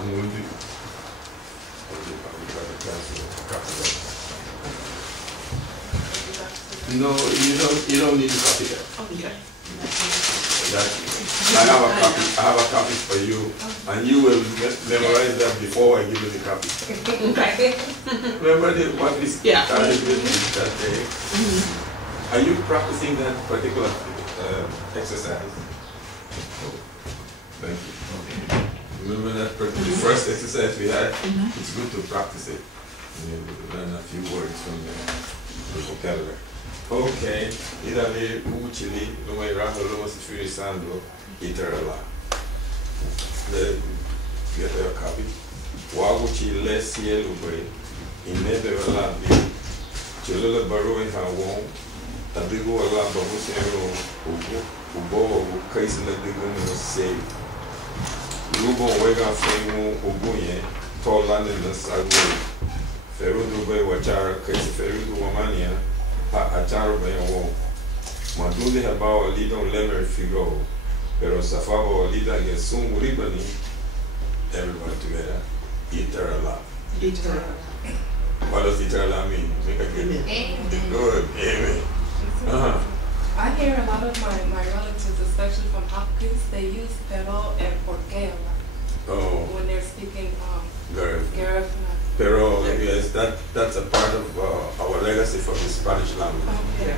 I'm going to no, you don't need to copy that. Okay. I have a copy for you, and you will memorize that before I give you the copy. Okay. Remember what we started with that day? Are you practicing that particular exercise? Oh, thank you. Remember that the first exercise we had? It's good to practice it. You learn a few words from the vocabulary. Okay, Idale Uchili, Lumai Raho Loma Sifiri Sando, Iterala. Let's get a copy. Waguchin Le Séiribei, Inebe Valabi, Cholula Baru in Hawon, Tabigo Ala Babusero, Ubo, Kaisla Digun Say, Lugo Wega Femu, Ubuye, Toland in the Sagway, Ferudu Bay Wachara, Kaisi Ferudu Wamania. A charo bem o Madude Habao Lidon Lemer Figo, pero Safabo Lida Gesum Ribani, everyone together, Iterala. Iterala. What does Iterala mean? Make a good. Good, amen. I hear a lot of my relatives, especially from Hopkins, they use pero and porque when they're speaking Garifuna. Pero yes, that's a part of our legacy from the Spanish language. Okay.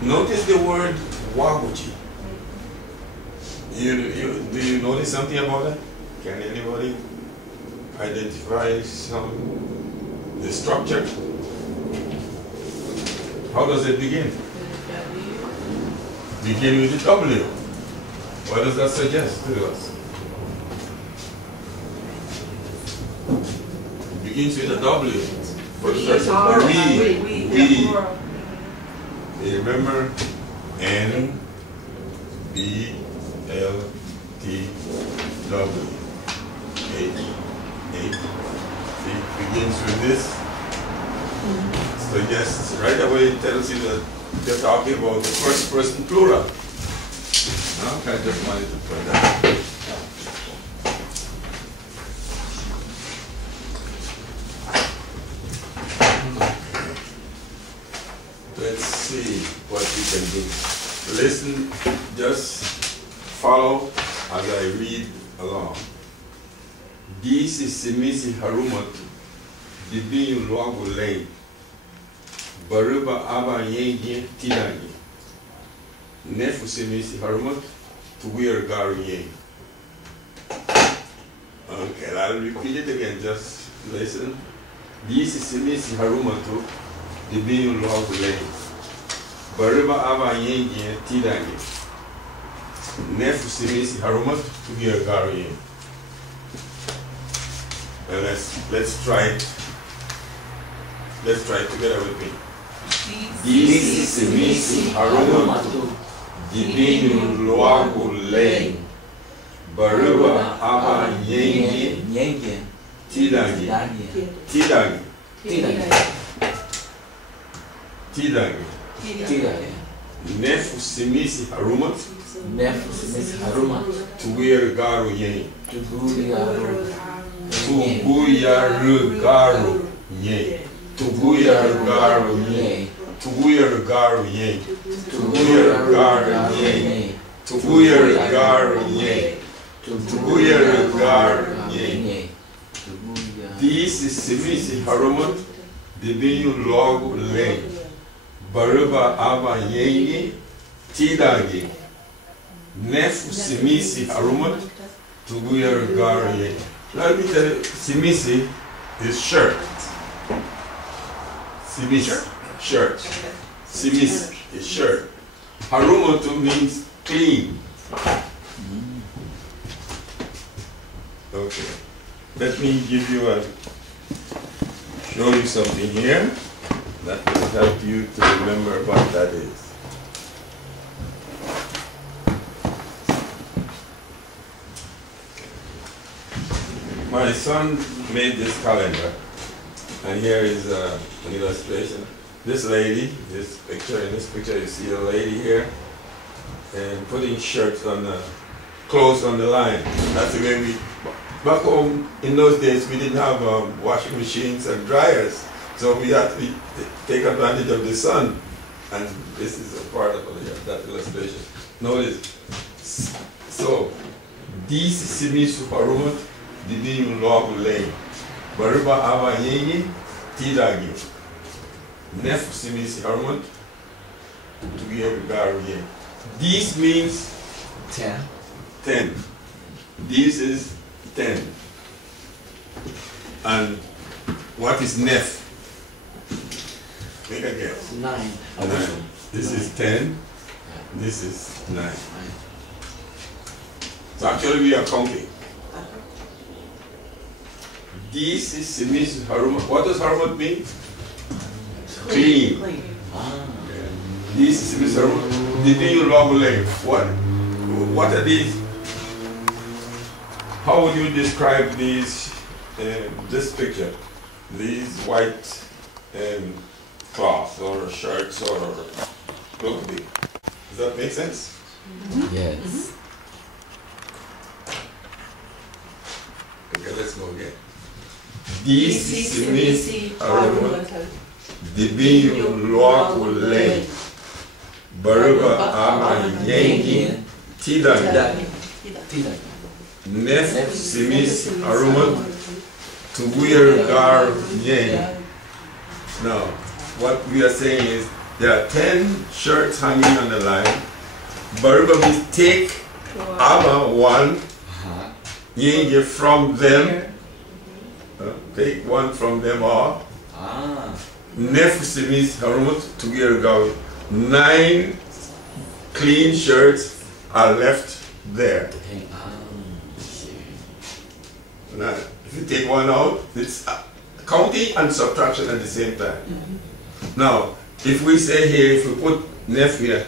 Notice the word Waguchi. Do you notice something about that? Can anybody identify the structure? How does it begin? Begin with the W. What does that suggest to us? Begins with a W for the person. We. Remember? N B L T W. Eight. Begins with this. So yes, right away it tells you that they're talking about the first person plural. Okay, I just wanted to put that. Let's see what we can do. Listen, just follow as I read along. This is Simisi Harumatu, Dibinu Luagu Lei, Baruba Aba Yengi Tidani, Nefu Simisi Harumatu, Tuwir Garu Yen. Okay, I'll repeat it again, just listen. This is Simisi Harumatu, Dibinu Luagu Lei, Baruba Aba Yengi Tidani, Nefu Simisi Harumatu, Tuwir Garu Yen. Well, let's try it. Let's try it together with me. This is Simisi Harumatu, Dibinu Luagu Lei, Baruba Aba Yengi Tidani, Nefu Simisi Harumatu, Tuwir Garu Yen. Tuguya Garu Yen. Tuguya Garu Yen. Tuguya Garu Yen. Tuguya Garu Yen. Tuguya Garu Yen. Tuguya Garu Yen. This is Simisi Harumatu, Dibinu Luagu Lei, Baruba Aba Yengi Tidagi, Nefu Simisi Harumatu, Tuguya Garu Yen. Let me tell you, Simisi is shirt. Simisi, shirt. Simisi is shirt. Harumatu means clean. Okay. Let me give you show you something here that will help you to remember what that is. My son made this calendar, and here is an illustration. This lady, in this picture you see a lady here, and putting shirts on the, clothes on the line. That's the way back home in those days we didn't have washing machines and dryers, so we had to take advantage of the sun, and this is a part of that illustration. Notice, so this simis harumut dibin log lane baruba ava yengi tidagi nef simis harumut to give garu. This means 10. 10. This is 10. And what is nef? Make a guess. 9. 9. This is 10. This is 9. So actually we are counting. This is simis harumut. What does harumut mean? Clean. This is simis harumut. What are these? How would you describe these? This picture, these white cloths or shirts or clothing. Does that make sense? Yes. Okay, let's go again. This is simis harumut. Dibin luakulei. Baruba ama yengi tidagi. Nef simis harumut tuguir gar yeng. Now, what we are saying is there are 10 shirts hanging on the line. Baruba means take ama one yengi from them. Take one from them all. Nef simis harumut tuguir gar. 9 clean shirts are left there. Now, if you take one out, it's counting and subtraction at the same time. Now, if we say here, if we put nef here,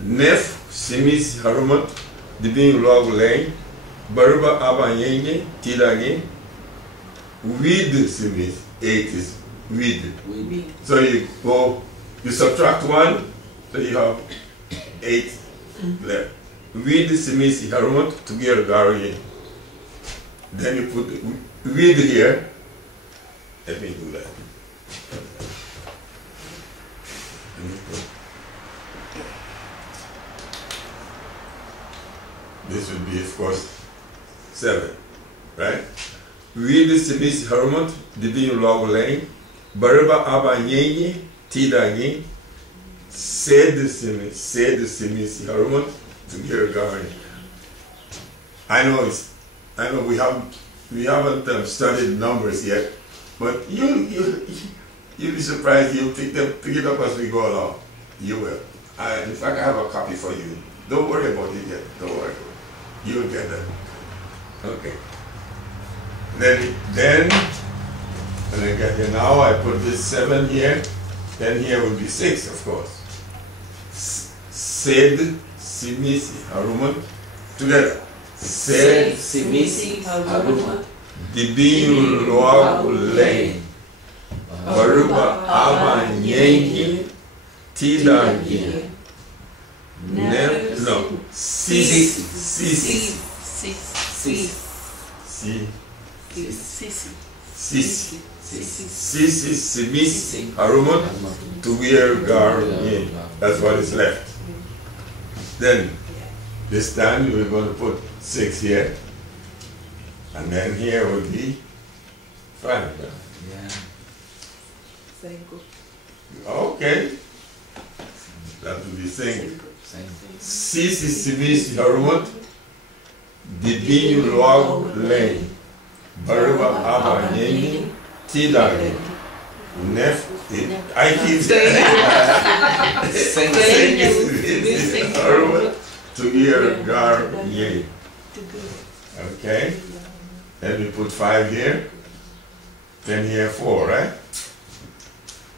nef simis harumut dibin log lane baruba aba yengi tidagi with simis 8 is with. So you go. You subtract 1, so you have 8 left. With simisi harumut together garu. Then you put with here. Let me do that. This would be, of course, 7, right? With simisi harumut dibin log lane baruba aba yengi tidagi said simis harumut together garu. I know we haven't studied numbers yet, but you'll be surprised. You'll pick it up as we go along. You will. In fact, I have a copy for you. Don't worry about it yet. Don't worry. You'll get that. Okay. Then when I get here now, I put this 7 here. Then here will be 6, of course. Said simisi harumut together. Said simisi harumut dibin luakulei baruba ama yengi tidagi Sisi simisi harumut tuguir gar yen. That's what is left. Then this time we're going to put 6 here, and then here will be 5. Yeah. Okay. That will be single. Sisi simisi harumut dibin log lane baruba aba yengi tidagi nef. I keep saying harumut tuguir gar yen. Okay. Then we put 5 here. Then here 4, right?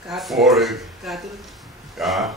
4 is ga.